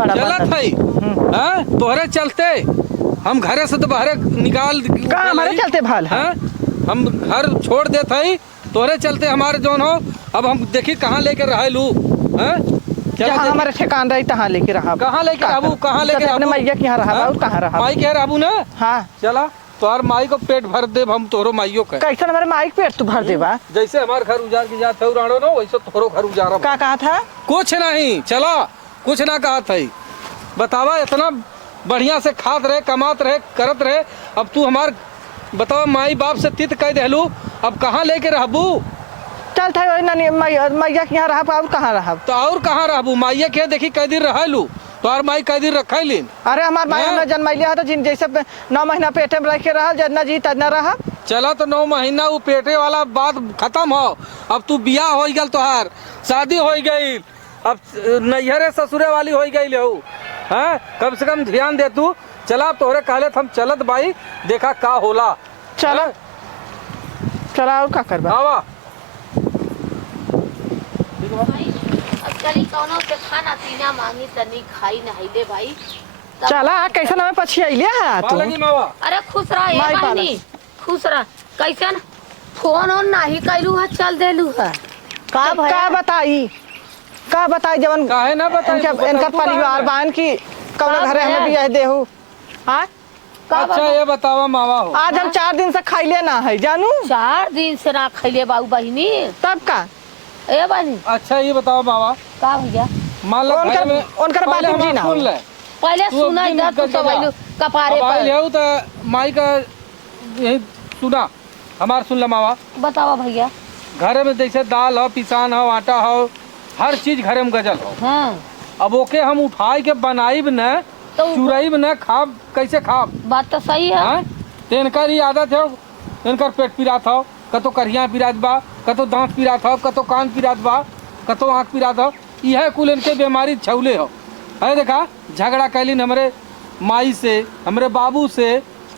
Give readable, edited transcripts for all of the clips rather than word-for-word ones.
चलत है तोहरे चलते हम घरे से तो बाहर निकाल हमारे चलते भाल है हम घर छोड़ देते है तोहरे चलते हमारे जौन हो अब हम देखी कहाँ लेके रह लू जहाँ हमारे ठिकान रही तहाँ लेके रहा कहाँ लेके रहबू कहाँ लेके अपने मैया के यहाँ रहा कहाँ रहा माई के रहबू ना हाँ चला तोहर माई को पेट भर दे हम तोहरो माइयो के कैसे हमारे माई के पेट तू भर देबा जैसे हमारे घर उजाड़ के जाते हो राणो ना वैसे तोहरो घर उजाड़ का कहा था कुछ नहीं चला कुछ ना कहा था बतावा इतना बढ़िया से खात रहे कमात रहे करत रहे अब तू हमार बतावा माई बाप से तित कह देलू अब कहाँ लेके रहबू चल था मैया के यहाँ रहा और कहाँ रहा तो और कहाँ रहबू माइया के देखी कई दिन रहलू तोहर माई कई दिन रख लीन अरे हमार माई हमरा जन्मैलिया तो जिन जैसे 9 महीना पेटे में रख के रहा जितना जी तना रहा चला तो 9 महीना वो पेटे वाला बात खत्म हो अब तू बियाह हो गल तोहार शादी हो गई अब नैहरे ससुरे वाली हो गई हो हैं कम से कम ध्यान दे तू चला तोहरे कहले हम चलत बाई देखा का होला चला चला और का करबा आवा चली कौनो से खाना पीना मांगी तनी खाई नहीं दे भाई चला कैसे हमें पछिया है तू अरे खुश रहा ये बहनी खुश रहा कैसन फोन ऑन नहीं कैलू है चल देलू है का बताई जवन काहे ना बताई इनका परिवार बान की कौन घरे हमें बियाह देहू हां अच्छा ये बतावा मावा हो आज हम 4 दिन से खैले ना है जानू 4 दिन से ना खैले बाबू बहनी तब का ए बहनी अच्छा ये बताओ मावा का भैया मान लो उनकर बात जी ना सुन ले पहले सुना इधर तो सब कपारे पर ले तो माई का यही सुना हमार सुन ले मावा बतावा भैया घरे में जैसे दाल हो पिसान हो आटा हो हर चीज घरे में गजल हो हां अब ओके हम उठाई के बनाईब न तो चुराईब न खाब कैसे खाब बात तो सही है इनकर ही आदत है इनकर पेट पिरात हो कतो करिया पिरात बा कतो दांत पिरात हो कतो कान पिरात बा कतो आँख पिरात हो यह कुल इनके बीमारी छौले हो है देखा झगड़ा कैलिन हमरे माई से हमरे बाबू से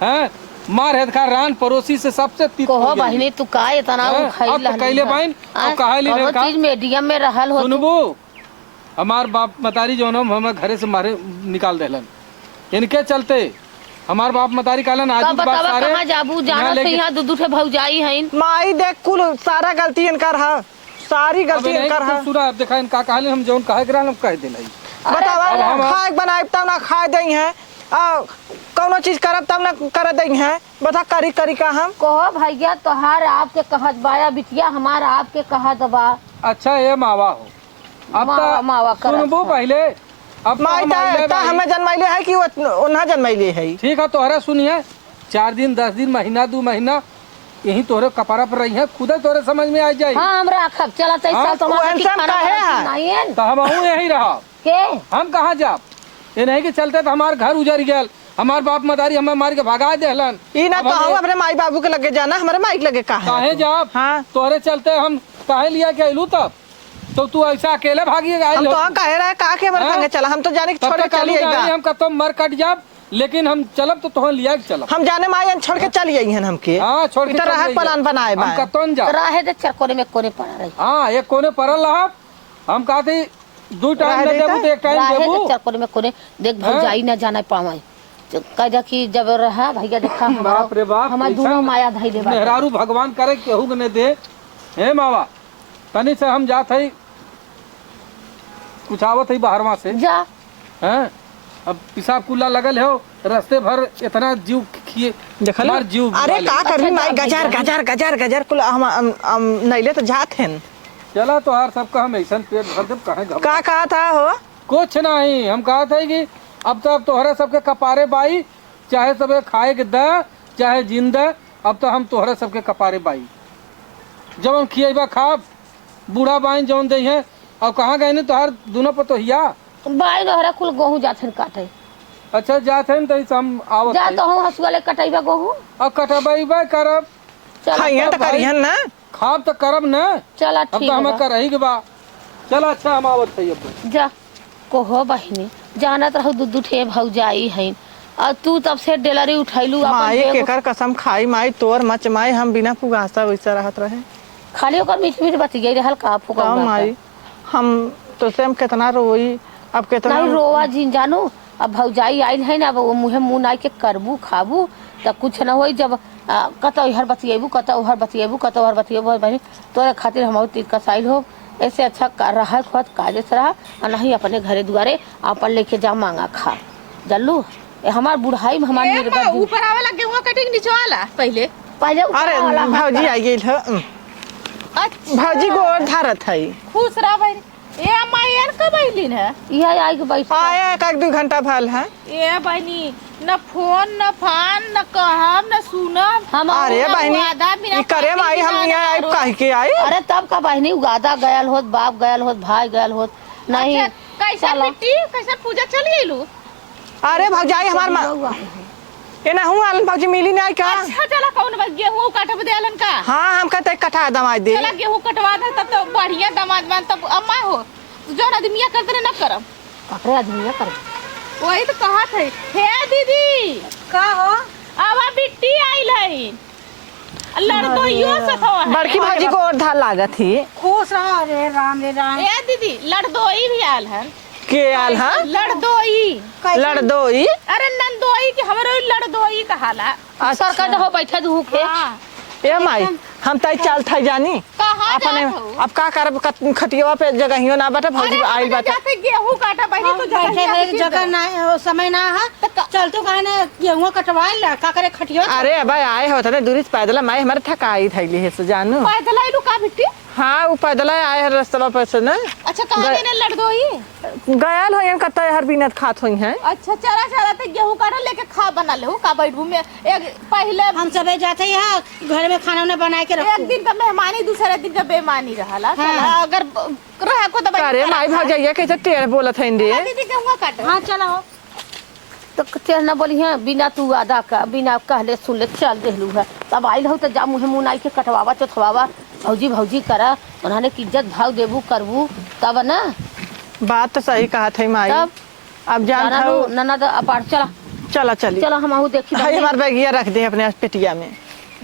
हैं मार है देखा रान पड़ोसी से सबसे तीत कहो बहनी तू का इतना अब कैले बहन अब कहा ली चीज मीडियम में रहल हो सुनबू हमार बाप मतारी जो हम घरे से मारे निकाल देलन इनके चलते हमार बाप मतारी कहलन आज बात सारे कहां जाबू जाना से यहां दू ठे भौजाई हैं माई देख कुल सारा गलती इनकर है सारी गलती इनकर है सुना अब देखा इनका कहले हम जोन कहे करा हम कह देलै बतावा खाए बनाए तब ना खाए दई है कौनो चीज करब तब ना कर दई है बता करी करी का हम कहो भैया तोहार आपके कहत बाया बिटिया हमार आपके कहत बा अच्छा ये मावा हो अब मावा सुनबो पहले अब माई ता हमें जन्मैले है कि उन्हा जन्मैले है ठीक है तोहरा सुनिए 4 दिन 10 दिन महीना 2 महीना यही तोहरे कपारा पर रही है खुद तोहरे समझ में आ जाए हां हमरा खब चला तै साल तुम्हारा की खाना नहीं है तो हम यही रहा के हम कहां जाब ये नहीं कि चलते तो हमार घर उजड़ गेल हमार बाप मदारी हमें मार के भगा देहलन ई ना कहूं अपने माई बाबू के लगे जाना हमारे माई के लगे काहे जाब हां तोहरे चलते हम काहे लिया के आइलू तब तो तू ऐसा अकेले भागी गए हम तो कहे रहा का के बारे संगे चला हम तो जाने के छोड़ के चली आई हम कतो मर कट जाब लेकिन हम चलब तो तोहन लिया के चलब हम जाने माई छोड़ के चली आई हैं हमके हां छोड़ के इधर राहत प्लान बनाए बा हम कतोन जा रहे दे कोने में कोने पड़ा रही हां एक कोने परल रहा हम कहते 2 टाइम दे देबू तो एक टाइम देबू रहे कोने में कोने देख भौजाई ना जाना पावे कह जा कि जब रहा भैया देखा बाप रे बाप हमार दोनों माया धाई देबा मेहरारू भगवान करे केहू के ने दे हे मावा तनी से हम जात है कुछ आवत है बाहरवा से जा हैं अब पिसाब कुल्ला लगल हो रास्ते भर इतना जीव खिए देखल जीव अरे का करही माई गजार गजार गजार गजार कुल हम नैले तो जात हैं चला तो हर सबका हम ऐसा पेट भर दे कहे का कहा था हो कुछ नहीं हम कहा था कि अब तो तोहरे सबके कपारे बाई चाहे सबे खाए के द चाहे जिंद अब तो हम तोहरे सबके कपारे बाई जब खिएबा खाब बूढ़ा बाइन जौन दे है और कहाँ गए नहीं तोहर दोनों पर तो हिया बाई नहरा कुल गेहूं जाथन काटे अच्छा जाते हैं तो हम आवत जा तो हूं हसुआ ले कटैबा गेहूं और कटबैबे करब खाइए तो करिहन ना खाब तो करब ना चला अब ठीक तो हम है करही के बा चल अच्छा हम आवत है अब जा कहो बहिनी जानत रहू दूध ठे भौजाई है और तू तब से डेलरी उठैलू माई केकर कसम खाई माई तोर मच माई हम बिना पुगासा वैसा रहत रहे खाली ओकर मीठ मीठ बच गई रहल का फुका माई हम तो से हम कितना रोई अब के तो नहीं हम- रोवा जी जानू। अब भौजाई आइल है ना, अब वो मुँहे मुँह नाई के करबू खाबू तो कुछ न होई। जब कतौ हर बतिएबू कतौ हर बतिएबू कतौ हर बतिएबू बहनी तोरे खातिर हम तीर कसाइल हो। ऐसे अच्छा कर रहा है खुद काजे से रहा और नहीं अपने घरे दुआरे अपन लेके जा मांगा खा जल्लू। हमार बुढ़ाई में हमार निर्गत ऊपर आवे लगे हुआ कटिंग नीचे वाला पहले पहले अरे भौजी आ गई है। भौजी गोड़ धारत है। खुश रह भाई। ए अम्मा यार कब आइलिन है? यह आई के बैठ आया एक 2 घंटा भल है। ए बहनी न फोन न फान न कहब न सुनब। हम अरे बहनी वादा बिना ई करे माई हम यहाँ आए काहे के आए। अरे तब का बहनी उगादा गयल होत बाप गयल होत भाई गयल होत नहीं। अच्छा, कैसे चलो। मिट्टी कैसे पूजा चल गइलू? अरे भौजाई हमार ये ना हूँ आलन भौजी मिली नहीं का। अच्छा चला कौन बस गेहूं काटब देलन का? हाँ हम कहते कटा दमा दे। चला गेहूं कटवा दे तब तो बढ़िया दामाद बन तब अम्मा हो। जो आदमिया करते न करब कपड़े आदमी कर वही तो कहा थे। हे दीदी का हो अब बिट्टी आइल है लड़तो यो से थवा है। बड़की भौजी को और धार लागत ही। खुश रहो रे राम रे राम। ए दीदी लड़दोई भी आयल है। के आल है लड़दोई लड़दोई। अरे नंदोई के हमरो लड़दोई कहाला। सर कर हो बैठे दू के हाँ ए माई हम तई चल था जानी कहाँ अपने जात हो? अब का करब खटिया पे जगहियो ना बाटे भौजी अरे आइल हम बाटे। जाते गेहूं काटा बहिनी तो बैठे रहे जगह ना है समय ना है चलतो कहे ना गेहूं कटवाई ला का करे खटियो। अरे भाई आए होता ने दूरी से पैदल माई हमारे थकाई थैली है से जानू। पैदल आइलू का बिट्टी? हाँ वो पैदल आए है रास्ता पे से ना अच्छा कहाँ देने लड़दोई? गयाल हो कत हर बिनत खात हुई है। अच्छा चला चला तो गेहूं काटा लेके खा बना ले का बैठू में एक पहले हम सब जाते यहाँ घर में खाना उन्हें बना के एक रखो। दिन का मेहमानी दूसरे दिन का बेमानी रहला। चला अगर रहा को तो अरे माई भौजाइया कैसे टेढ़ बोलत है रे। दीदी गेहूं काटा। हाँ चलो हो तो तेरे न बोली है बिना तू आदा का बिना कहले सुन ले चल देलू है। तब आइल हो तो जा मुँह मुँह नाई के कटवावा चोथवावा भौजी भौजी करा उन्होंने इज्जत भाव देबू करबू तब ना। बात तो सही कहा था माई। तब अब जान था ननद अपार चला चला चली चला हम आहू देखी हाय हमार बैगिया रख दे अपने पेटिया में।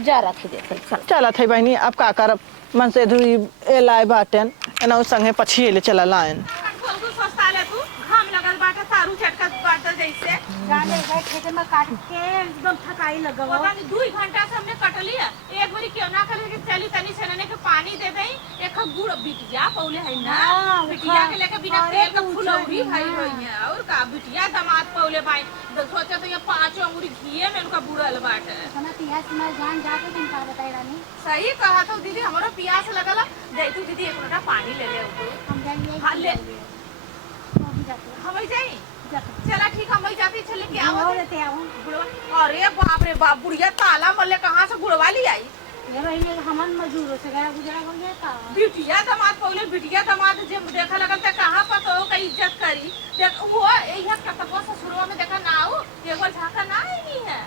जा रख दे चल चला थे बहनी अब का करब मन से धुई ए लाए बाटन एना संगे पछिए ले चला लाइन। तू सस्ता ले तू घाम लगल बाटा तारू चटका बाटा जैसे जाने गए खेत में काट के एकदम थकाई लगवा। पता नहीं 2 घंटा से हमने कट लिया। एक बारी क्यों ना करे कि चली तनी सेनने के पानी दे देई एक गुड़ बिटिया पौले है ना। हाँ, बिटिया के लेके बिना अरे तेल का पूछो फुलौरी ही भाई ना। होई है और का बिटिया दामाद पौले भाई सोचा तो ये 5 अंगूरी घिए में उनका बुड़ल बाटे। खाना पिया मैं जान जाके तुम का बताई रानी। सही कहा तो दीदी हमरो प्यास लगला दे तू दीदी एक लोटा पानी ले ले हम जाएंगे हाँ ले अभी जाते हम जाई जाते चला ठीक हम जाती चले के हो आओ लेते आओ। गुड़वा। अरे बाप रे बाप बुढ़िया ताला मल्ले कहाँ से गुड़वा ली आई? ये रही हमन मजदूरों से गया गुजरा हो गया का। बिटिया दामाद पौले बिटिया दामाद जब देखा लगल त कहाँ पता हो कई इज्जत करी देख वो यही कतको ससुरवा में देखा ना हो एक बार झाका ना आई है।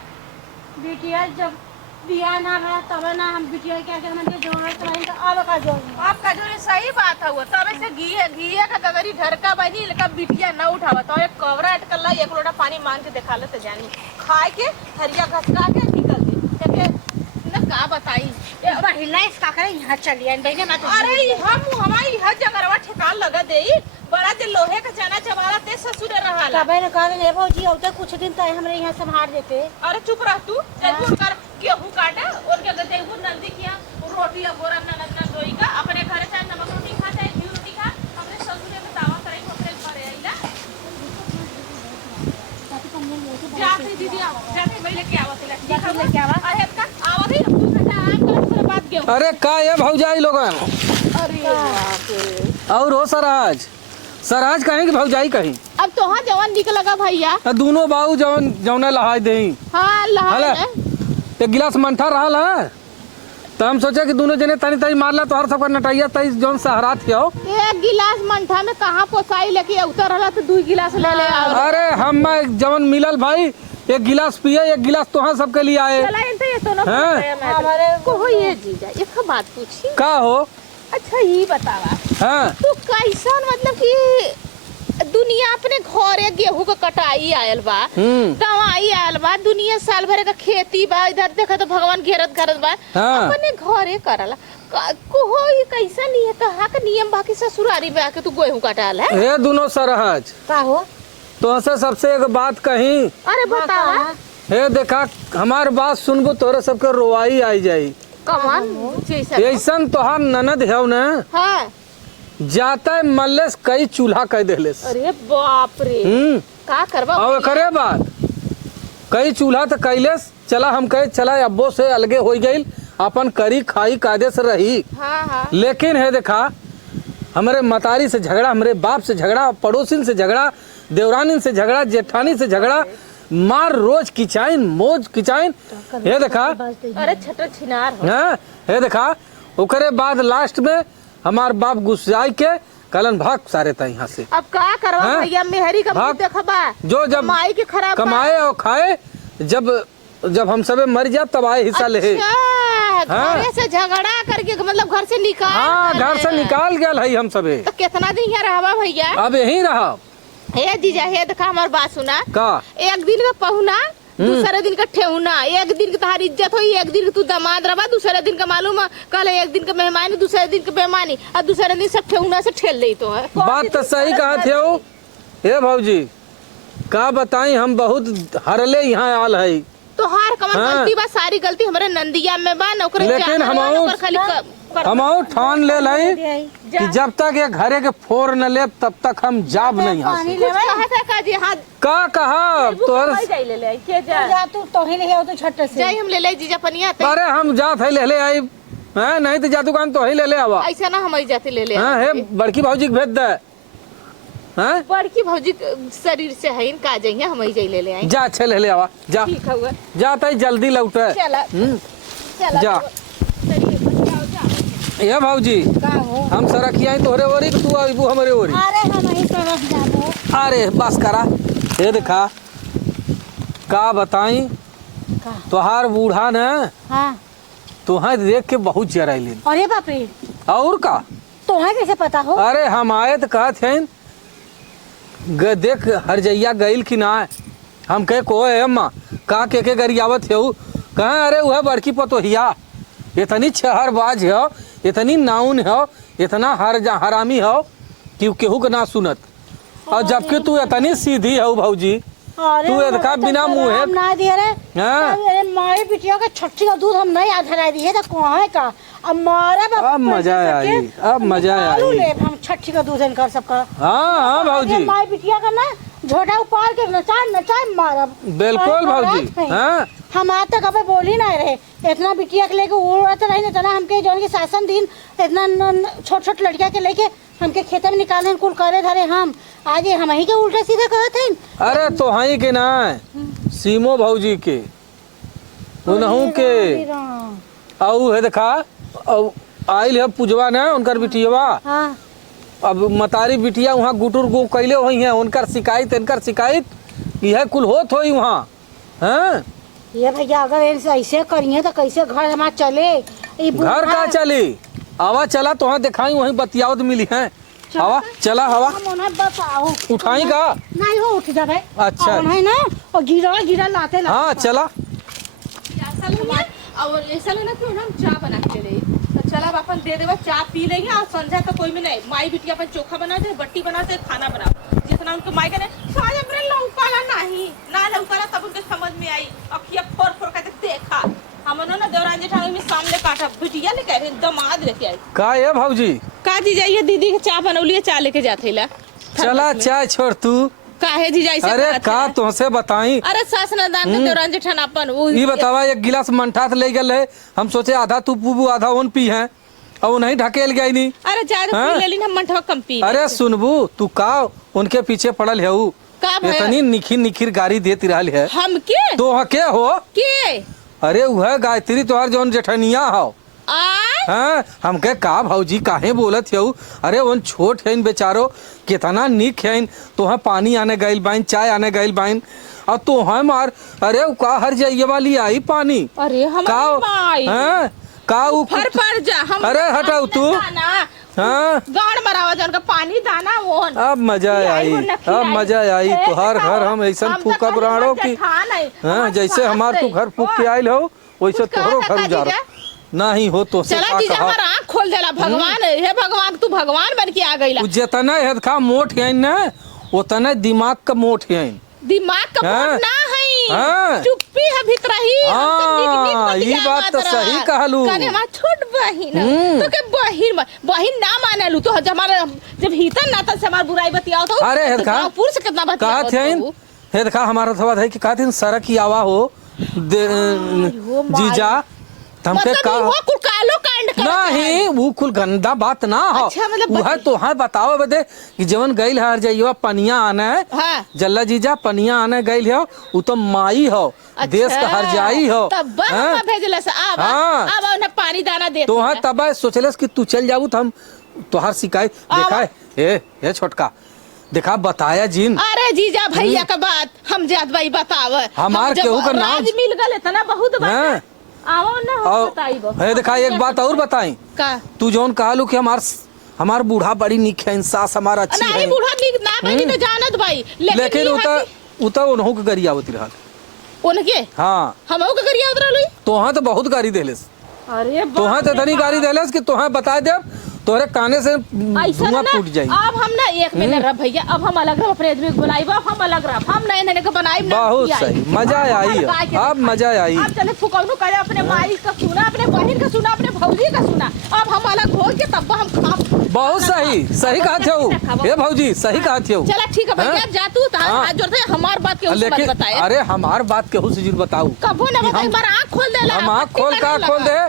बिटिया जब बिया ना रहा तब ना हम बिटिया के आगे हमन के जरूरत रही तो अब का जरूरत। आपका जो सही बात है वो तब से घिए का गगरी ढरका बनी लेकिन बिटिया ना उठावा तो एक कवरा अटकल ला एक लोटा पानी मांग के देखा ले तो जानी खाए के हरिया घसका के निकल दे न का बताई। महिला इसका करे यहाँ चलिए बहने मत। अरे हम हमारी हर जगरवा ठेकान लगा दे बड़ा जे लोहे का चना चबाला ते ससुर रहाला। तबे न कहले रे भौजी औते कुछ दिन तो हमरे यहाँ संभाल देते। अरे चुप रह तू जल्दी कर गेहूं काटे और क्या कहते हैं नजदीकिया रोटी या बोरा ननद दोई का अपने घर चाहे नमक रोटी खा चाहे घी रोटी खा अपने ससुर में दावा करे अपने घरे आइला जाते दीदी आओ जाते भाई लेके आवत लेके आवा अरे का आवत ही तू से आम कर बात गेहूं। अरे का ये भौजाई लोगन अरे और हो सराज सराज कहीं कि भौजाई कहीं अब तो हाँ जवान निकल लगा भैया। दोनों बाबू जवन जौना लहाय देही हाँ लहा हला एक गिलास मंठा रहल है तो हम सोचे कि दोनों जने तनी तनी मारला तो हर सबका नटैया तई जौन सहरात के हो। एक गिलास मंठा में कहाँ पोसाई लेके उतर रहा तो 2 गिलास ले ले आओ। अरे हम जवन मिलल भाई एक गिलास पिए एक गिलास तोहा सबके लिए आए चला इनसे ये तो ना हैं? हमारे को हो ये जीजा एक बात पूछी। का हो। अच्छा ये बतावा हाँ तू कैसन मतलब कि दुनिया अपने घरे गेहूं का कटाई आयल बा दवाई आयल बा दुनिया साल भर का खेती बा इधर देखा तो भगवान घेरत करत बा हाँ। अपने घरे करला को ये कैसा नहीं है कहा का नियम बाकी ससुरारी में आके तू गेहूं काटाल है हे दोनों सरहज का हो तो से सबसे एक बात कही। अरे बतावा हे देखा हमार बात सुनबो तोरे सबके रोवाई आई जाई। कमान जैसा ऐसन तोहार ननद है न हाँ जाता है मल्लेस कई चूल्हा कह देलेस। अरे बाप रे का करवा और करे बात कई चूल्हा तो कैलेस चला हम कहे चला अब्बो से अलगे हो गई अपन करी खाई कायदे से रही। हाँ हाँ लेकिन है देखा हमारे मतारी से झगड़ा, हमारे बाप से झगड़ा, पड़ोसिन से झगड़ा, देवरानी से झगड़ा, जेठानी से झगड़ा, मार रोज किचाइन मोज किचाइन। ये देखा अरे छटर छिनार हो हाँ ये देखा ओकरे बाद लास्ट में हमार बाप गुस्साई के कलन भाग सारे था यहाँ से। अब का करवा हाँ? भैया मेहरी का मुंह भाग। देखबा जो जब माई के खराब बा। कमाए और खाए जब हम सबे मर जाए तब आए हिस्सा ले। अच्छा हाँ। घरे से झगड़ा करके मतलब घर से निकाल हाँ घर से निकाल गया है हम सबे। तो कितना दिन यहाँ रहबा भैया अब यही रहा हे जीजा हे देखा हमार बात सुना का एक दिन का पहुना दूसरे दिन का ठेहुना, एक दिन की तुम्हारी इज्जत हुई, एक दिन तू दामाद रहा, दूसरे दिन का मालूम है कल एक दिन का मेहमानी, दूसरे दिन का बेमानी और दूसरे दिन सब ठेहुना से ठेल दी तो है। बात तो सही कहा थे वो। हे भौजी का बताई हम बहुत हरले यहाँ आल है तो हार कमर हाँ। गलती बा सारी गलती हमारे नंदिया में बा नौकरी लेकिन हम ठान ले लाई कि जब तक ये घरे के फोर न ले तब तक हम जाब नहीं यहाँ से। का कहा तोहर जा तू तो ही ले तो छट से जाई हम ले ले जीजा पनिया ते अरे हम जात है ले आई हैं नहीं तो जा दुकान तो ही ले आवा। ऐसा ना हम जाते ले ले हाँ हे बड़की भौजी के भेज दे हैं बड़की भौजी शरीर से है इनका जाइए हम जाई ले ले आई जा अच्छे ले आवा जा ठीक है हुआ जा तई जल्दी लौटे चला चला जा। ये भौजी का हो हम सरकिया तोहरे ओरी कि तू आबू हमारे ओरी। अरे हम ही तरफ जाबो अरे बस करा ये देखा का बताई का तोहार बूढ़ा न हां तुहे देख के बहुत जराइलिन। अरे बाप रे और का तो है कैसे पता हो अरे हम आए तो कहत हैं देख हरजैया गइल कि ना हम कहे को है अम्मा का के गरियावत है कहा अरे वह बड़की पतोहिया इतनी छहरबाज है, इतनी नाउन है, इतना हरामी है कि केहू के ना सुनत और जबकि तू इतनी सीधी है भौजी तू एदका बिना मुँह हम ना दिए रे हाँ। अरे मारे बिटिया का छट्टी का दूध हम नहीं आधरा दिए तो कहाँ है का अब मारे बाप अब मजा आई अब मजा आलू आई। ले हम छट्टी का दूध इनकर सबका हाँ हाँ भौजी माई बिटिया का ना झोटा उपार के नचाए मारब बिल्कुल भौजी हाँ हम आज तक अबे बोली ना रहे इतना बिटिया के लेके उड़त रही इतना हमके जौन के शासन दिन इतना छोट छोट लड़किया के लेके हमके खेत में निकाले कुल करे धरे हम आज हम ही के उल्टा सीधा कहत हैं। अरे तो हई के ना सीमो भौजी के उनहू के औ है देखा आइल है पूजवा ना उनकर बिटियावा हाँ अब मतारी बिटिया वहाँ गुटुर गो कैले हुई है उनकर शिकायत यह कुल होत होई वहाँ हैं। ये भैया अगर ऐसे करिए तो कैसे घर हमारा चले घर का चली आवा चला तो दिखाई वहीं बतियावत मिली है हवा चला हवा बताओ उठाई का नहीं हो उठ जा भाई अच्छा। है ना और गिरा लाते हाँ चला और ऐसा लगा कि हम चाय बना के दे तो चला अपन दे देवा चाय पी लेंगे और संध्या तो कोई में नहीं माई बिटिया अपन चोखा बना दे बट्टी बना दे खाना बनाओ जितना उनको माई करे शायद अपने लौकाला नहीं ना लौकाला तब उनके समझ में आई अखिया फोर के देखा हमनो ना देवरान जेठानी में सामने काटा बिटिया लेके आई दमाद लेके आई का ये भौजी का जी जाइए दीदी के चाय बनौलिए चाय लेके जाते ला चला चाय छोड़ तू काहे जी जाइए अरे का तुमसे बताई अरे सास ना दान के देवरान जेठान अपन वो ये बतावा एक गिलास मंठात ले गए है हम सोचे आधा तू पूबू आधा ओन पी है और नहीं ढकेल गई नहीं। अरे चाय तो हाँ? पी ले ली हम मंठवा कम पी अरे सुनबू तू का उनके पीछे पड़ल है का भैया? इतनी निखिर गाड़ी देती रही है हम के तो के हो के अरे वह गायत्री तोहर जौन जेठनिया हो आय हाँ हमके का भौजी काहे बोलत हो अरे वन छोट है इन बेचारो कितना निक है तो पानी आने गइल बाइन चाय आने गइल बाइन और तो है मार अरे उ का हर जाइए वाली आई पानी अरे हमारी माई हाँ का उ फर पर जा हम अरे हटाओ तू हाँ गाड़ मरावा जन का पानी दाना वोन अब मजा आई अब मजा आई तुहार घर हम ऐसा फूका बनाड़ो की हाँ जैसे हमार तू घर फूक के आयल हो वैसे तोहरो घर उजारो नहीं हो तो से चला का जीजा कहा हमार आँख खोल देला भगवान हे भगवान तू भगवान बन के आ गईला उ जितना हेद खा मोट है न उतना दिमाग का मोट है दिमाग का हाँ। फोन ना है हाँ। चुप्पी है भीतर ही हाँ, ई बात तो सही कहलू। कने हमार छोट बहिन तो के बहिन ना मानेलू तो हमारा जब हितन नाता से हमार बुराई बतियाओ तो अरे हेद खा पुरुष से कितना बतियाओ कहत है हेद खा हमारा थवा है कि कहत सड़क की आवा हो जीजा हमके मतलब का वो कुल कालो कांड कर नहीं वो कुल गंदा बात ना हो अच्छा, मतलब वह तो हाँ बताओ बदे कि जवन गइल हर जाइयो पनिया आना है हाँ। जल्ला जीजा पनिया आने गइल हो वो तो माई हो देश का हर जाई हो तब हाँ? भेजला से अब हाँ। अब उन्हें पानी दाना दे तो हाँ तब सोचलस कि तू चल जाऊ तो हम तोहार शिकायत देखा ए छोटका देखा बताया जिन अरे जीजा भैया का बात हम जात भाई बताव हमार केहू का नाम मिल गल इतना बहुत बात आओ ना हो बताइबो है देखा एक बात और बताई का तू जौन कहलू कि हमार बूढ़ा बड़ी निक है सास हमारा अच्छी नहीं है बूढ़ा नीक ना बनी तो जानत भाई लेकिन ये उता उन्हों के गरिया होती रहल उनके हाँ हमहू के करिया उतरल तोहा तो बहुत गाड़ी देलेस अरे तोहा तो इतनी गाड़ी देलेस कि तोहा बता दे तोहरे काने से ऐसा धुआं ना फूट जाई अब हम ना एक महीने रह भैया अब हम अलग रह अपने आदमी को बुलाइब हम अलग रह हम नए नए के बनाइब ना बहुत पियाई। सही मजा आई है अब मजा आई अब चले फुकौनु करे अपने माई का सुना अपने बहन का सुना अपने भौजी का सुना अब हम अलग हो के तब हम खा बहुत सही सही कहा थे ये भौजी सही कहा थे चला ठीक है भैया जा तू हाथ जोड़ते हमार बात के लेकिन बताए अरे हमार बात केहू से जरूर बताऊ कबो ना बताई बार आंख खोल देला हम आँख खोल दे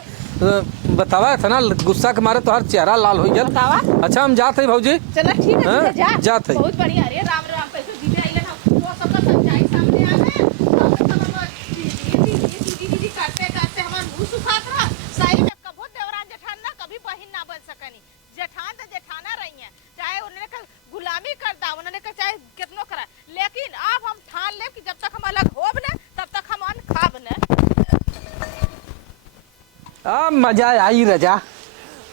बतावा था ना गुस्सा के मारे तोहर चेहरा लाल हो गया बतावा अच्छा हम जाते भौजी चला ठीक है हाँ, जा जात है। बहुत बढ़िया अरे राम राम कैसे दीदी आइले ना वो सब का सच्चाई सामने आ गए दीदी करते करते हमार मुंह सुखात रहा सही में कबो देवरान जेठान ना कभी बहिन ना बन सकनी जेठान तो जेठाना रही है चाहे उन्होंने गुलामी कर दा उन्होंने चाहे कितनो करा लेकिन अब हम ठान ले कि जब तक हम अलग होब न तब तक हम अन्न खाब न अब मजा आई रजा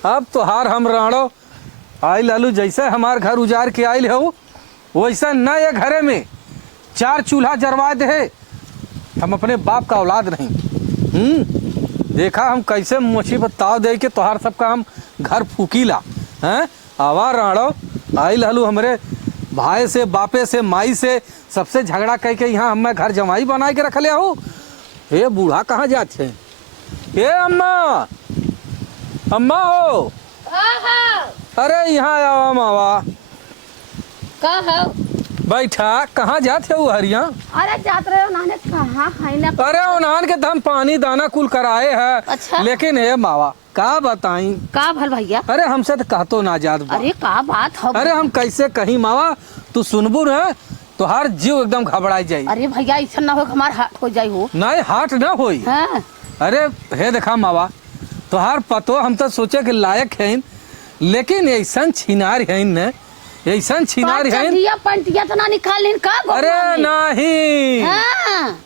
अब तो हार हम राणो आई लालू जैसे हमार घर उजाड़ के आयल हो वैसा न ये घरे में 4 चूल्हा जरवा दे हम अपने बाप का औलाद नहीं देखा हम कैसे मुसीबत ताव दे के तोहार सबका हम घर फूकीला हैं आवा राणो आई लालू हमरे भाई से बापे से माई से सबसे झगड़ा कह के यहाँ हमें घर जमाई बना के रख ले हो हे बूढ़ा कहाँ जाते ए अम्मा अम्मा हो अरे यहाँ आओ मावा का हो बैठा कहाँ जाते हो हरिया अरे जात रहे हो नाने कहाँ खाई ना अरे उन्हान के दम पानी दाना कुल कराए है अच्छा। लेकिन हे मावा का बताई का भल भैया अरे हमसे तो कहतो ना जात बा। अरे का बात हो अरे हम कैसे कहीं मावा तू सुनबू न तो हर जीव एकदम घबराई जाई अरे भैया ऐसा ना हो कि हमार हाथ हो जाई हो नहीं हाट न होई हाँ अरे हे देखा मावा तोहार पतो हम तो सोचे के लायक है लेकिन ऐसा छिनार है न ऐसा छिनार है पंटिया तो ना निकाल का अरे नहीं हाँ।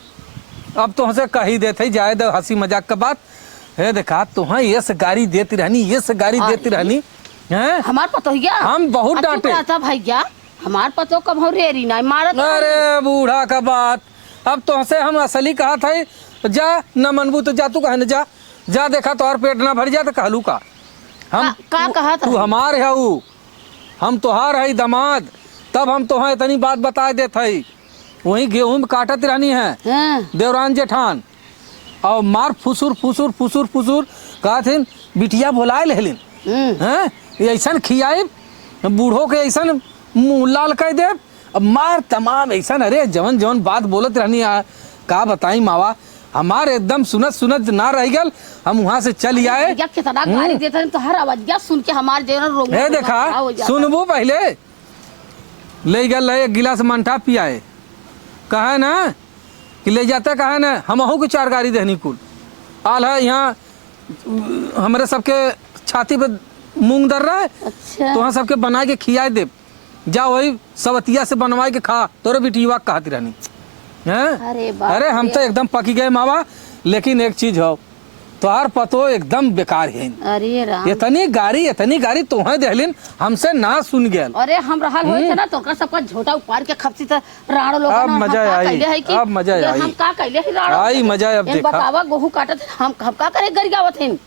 अब तो हमसे कही देते जाए दो हंसी मजाक का बात है देखा तुहा ये से गाड़ी देती रहनी ये से गाड़ी देती रहनी हैं हमार पतोहिया हम बहुत डांटे था भैया हमार पतो कब हो रेरी ना मारत अरे बूढ़ा का बात अब तो हंसे हम असली कहा था जा न मनबू तो जा तू कहे न जा जा देखा तो और पेट ना भर जा तो कहलू का हम का कहा था तू हमार है हम तोहार है दामाद तब हम तोहा इतनी बात बता देते वही गेहूं में काटत रहनी है हाँ। देवरान जेठान और मार फुसुर फुसुर फुसुर फुसुर कहा थे बिटिया बोलाए लेलिन हैं ऐसा खियाए बूढ़ों के ऐसा मुँह लाल कर दे अब मार तमाम ऐसा अरे जवन जवन बात बोलत रहनी का बताई मावा हमारे एकदम सुनत सुनत ना रह गल हम वहाँ से चल आए भैया कितना गाली देते हैं तो हर आवाज सुन के हमारे जेवन रोग हे देखा सुनबो पहले ले गल एक गिलास मंठा पियाए कहे ना कि ले जाते कहे ना हमहू के 4 गाड़ी देहनी कुल आल है यहाँ हमारे सबके छाती पे मूंग दर रहा है अच्छा तो वहाँ सबके बना के खियाए दे जा वही सवतिया से बनवाए के खा तोरे बिटिया कहती रहनी हैं अरे हम तो एकदम पकी गए मावा लेकिन एक चीज हो तोहार पतो एकदम बेकार है अरे राम इतनी गाड़ी तोहे देहलिन हमसे ना सुन गया अरे हम रहल होय छे ना तो का सबका झोटा उपार के खपसी त राणो लोग अब मजा आई अब मजा आई हम का कहले ही राणो आई मजा अब देखा बतावा गेहूं काटत हम का करे गरियावत हन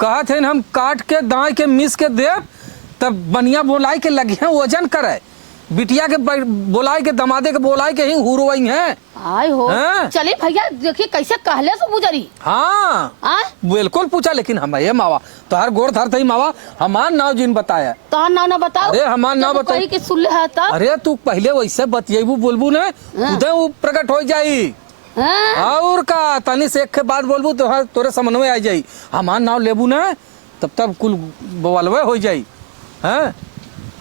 कहा थे हम काट के दाई के मिस के दे तब बनिया बोलाई के लगिया वजन करे बिटिया के बोलाई के दमादे के बोलाई के ही हुरवई है। आय हो हाँ? चलिए भैया देखिए कैसे कहले सो गुजरी। हाँ हाँ बिल्कुल पूछा लेकिन हम ये मावा तोहर गोड़ धर थई मावा हमार नाव जिन बताया। तोहर नाव ना बताओ। अरे हमार नाव जब बताई कही कि सुन ले है तब। अरे तू पहले वैसे बतियेबू बोलबू ना उदय वो प्रकट हो जाई। हाँ? और का तनी से एक के बाद बोलबू तो तोरे समझ में आ जाई। हमार नाव लेबू ना तब कुल बवलवे हो जाई। हैं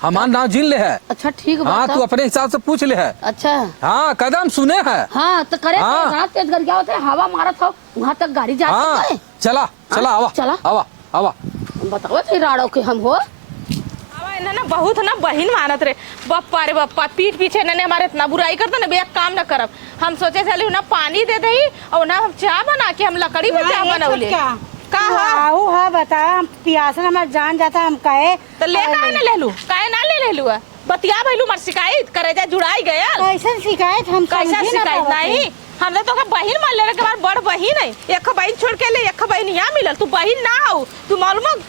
हमार नाव जिन ले है। अच्छा ठीक हाँ बात तू अपने हिसाब से पूछ ले है। अच्छा हाँ कदम सुने है। हाँ तो करे हाँ। रात तेज कर गया होता है हवा मारा था वहाँ तक गाड़ी जा हाँ सकता है। चला चला आवा चला। आवा आवा बताओ फिर राड़ो के हम हो इन्हें ना बहुत ना बहिन मानत रे बप्पा रे बप्पा पीठ पीछे इन्हें हमारे इतना बुराई करते ना एक काम ना करब। हम सोचे चले ना पानी दे दही और ना हम चाय बना के हम लकड़ी में चाय बनौले का आहू है बता हम पियासन हमार जान जाता हम कहे तो ले काहे ना ले लू काहे ना ले लू बतिया भइलू मर शिकायत करे जा जुड़ाई गया कैसे शिकायत हम कैसा समझे ना शिकायत पावत नहीं हमने तो बहिन मान लेने के बाद बड़ बहिन है एक बहिन छोड़ के ले एक बहिन यहाँ मिलल तू बहिन ना हो तू मालूम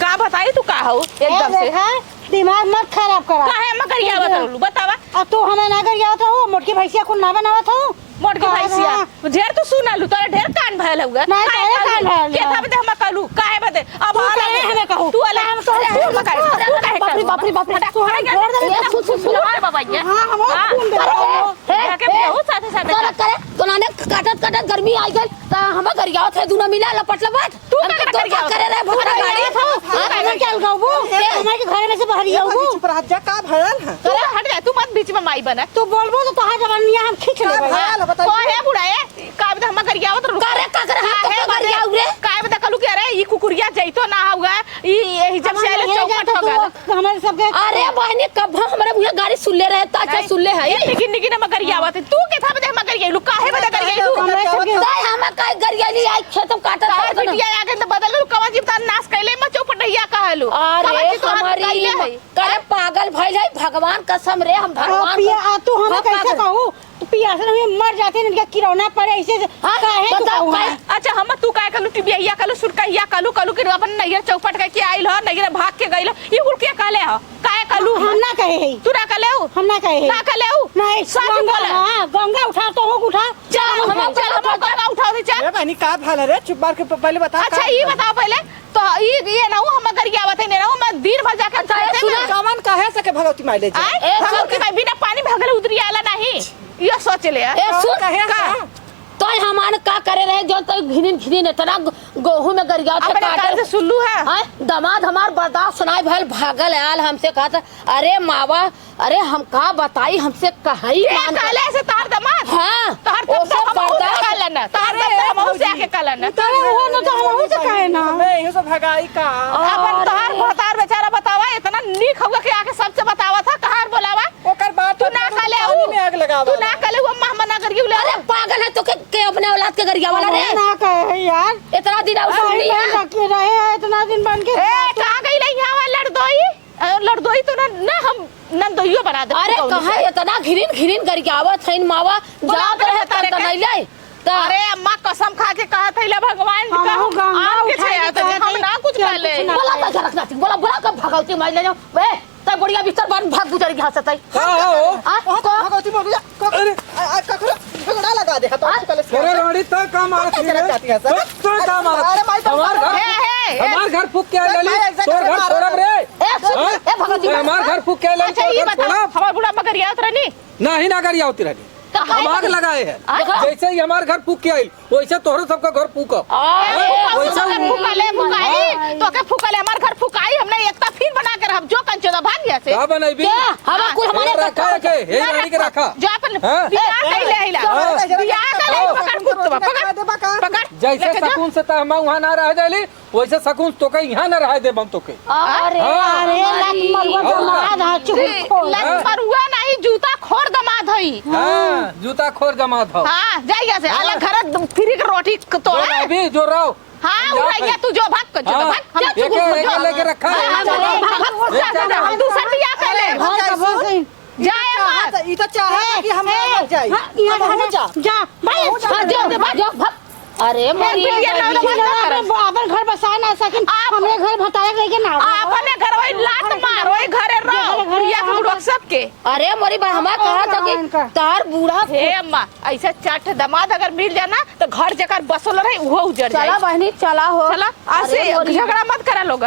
का बताई तू का हो एकदम से देखा दिमाग मत खराब करा काहे मगर ये बताऊ बतावा अब तू हमें ना कर गया हो मोटकी भैंसिया को ना बनावत हो मोट के भैंसिया ढेर तो सुना लू तोरे ढेर कान भयल हुआ नहीं, तेरे कान भयल के हुआ। था बदे हम कहलू काहे बदे अब तू काहे हमें कहू? तू अले हम तो तू काहे बापरी बापरी बापरी तू हम छोड़ दे ये सुन रे बाबा ये हाँ हम खून दे करे के बहुत साथे साथे करे करे तो नाने काटत काटत गर्मी आई गई त हम गरिया थे दुना मिला लपट लपट तू हमके का तो गरिया करे रे भूरा गाड़ी हमें क्या लगाऊ हमारे के घर में से बाहर आऊ चुप रह जा का भयल है। तू हट जा तू मत बीच में माई बना तू बोलबो तो तहां जवानिया हम खींच लेबे भयल बताई को है बुढ़ाए का बदे हम गरिया होत करे का करे हम तो गरिया उरे का बदे कहलू के अरे ई कुकुरिया जइतो ना हुआ ई यही जब से आले चौपट हो गया हमारे सबके अरे बहनी कब हमारे मुझे गाड़ी सुन ले रहे ता अच्छा सुन ले है निकी निकी ना मगर आवत तू के था बदे हम गरिया लू काहे बदे गरिया लू हमारे सबके ताई हम काय गरिया ली आई खेत में काटत तार बिटिया आके तो बदल लू कवा जीव तार नाश कैले म चौपटैया कहलू अरे हमारी करे पागल भइल है भगवान कसम रे हम भगवान पिया तू हमें कैसे कहू पिया से हमें मर जाते हैं इनका किरौना पड़े ऐसे काहे तू कहू अच्छा हम तू काहे कहलू टिबिया कहलू सुरकैया कहलू कि अपन नैयर चौपट के आइल ह नैयर भाग के गइल ई कुल के कहले ह काहे कहलू हम ना कहे है तू ना कहले हो हम ना कहे है ना कहले हो नहीं सच गंगा बोला हाँ गंगा उठा तो हो उठा चल हम गंगा उठाओ दे चल ए बहनी का भयल है रे चुप बार के पहले बता अच्छा ये बताओ पहले तो ये ना हम गरिया आवत है ना मैं दिन भर जाके सुना कमन कहे सके भगवती माई ले जा आए भगवती भाई बिना पानी भगले उतरी आला नहीं ये सोच ले ए सुन कहे का तो हमान का करे रहे जो तो घिन घिन इतना गेहूं में गरिया थे अपने कान से काटे सुल्लू है हां दामाद हमार बर्दाश्त सुनाई भल भागल आल हमसे कहा अरे मावा अरे हम का बताई हमसे कहाई मान काले से तार दमाद हां तार तब से हम बर्दाश्त कर लेना तार तब से हम से आके कर लेना तब वो ना तो हम से कहे ना मैं इहो सब भगाई का अपन तार भतार बेचारा बतावा इतना नीक होगा कि आके सबसे बतावा था कहार बोलावा ओकर बात तू ना काले पानी में आग लगावा तू ना काले वो मना करियो ले अरे पागल है तो के अपने औलाद के गरिया वाला रे ना कहे है यार इतना दिन और सुनी है रखे रहे हैं इतना दिन बन के ए कहां गई ले यहां लड़दोई तो ना हम नंदोइयो बना दे अरे कहा इतना घिन गरियावत है मावा जात रहे तारे का नहीं ले अरे अम्मा कसम खा के कहा था भगवान हम का हूँ गंगा आम के उठा छाया के था कहते हम ना कुछ कर ले बोला का रखना बोला बोला कब भगवती मार ले जाओ बे तब बढ़िया बिस्तर बन भाग गुजर गया सताई भगवती मोर जा अरे कखरा झगड़ा लगा दे हाथ चले अरे रानी तो का मारत है रे जाती है सर तो का मारत हमार घर फूक के आई लली तोर घर छोड़ब रे ए भगवती हमार घर फूक के आई लली अच्छा ये तोर घर बता छोड़ब हमार बुढ़ा मगर याद रहनी नहीं ना करिया होती रहनी हम आग लगाए हैं देखो। जैसे ही हमार घर फूक के आई वैसे तोहरो सबका घर फूक वैसा फुकाले तो के फुकाले हमार घर फुकाई हमने एकता फिर बना के रह जो कंचोदा भाग गया से का बनाईबी हम कुछ हमारे रखा है के हे रानी के रखा जो अपन हाँ? बियाह कैले हिला हाँ। बियाह कैले पकड़ कुत्ता पकड़ पकड़ जैसे सकून से त हम वहां ना रह जाली वैसे सकून तो के यहां ना रह दे हम तो के अरे अरे लात मरुआ दमाद हा चुप खोल लग मरुआ नहीं जूता खोर दमाद हई हां जूता खोर जमा था हां जाइया से अलग घर फ्री के रोटी तोड़ा अभी जो रहो हां उड़ैया तू जो भाग कर जो हाँ, भाग एक लेके रखा है हम दूसरा बियाह कैले हां तो बस ही जाए मत ई तो चाहे कि हम मर जाई हां यहाँ जा जा जा भाग अरे मोरी बिटिया ना अपन घर बसा ना सकिन हमरे घर भताया लेके ना अपने घर वही लात मार वही घरे रहो बुढ़िया के बुढ़वा सबके। अरे मोरी बा हमार कहा था कि तार बूढ़ा हे अम्मा ऐसे चट दमाद अगर मिल जाना तो घर जकर बसल रहे वो उजड़ जाए। चला बहनी चला हो चला ऐसे झगड़ा मत करा लोग।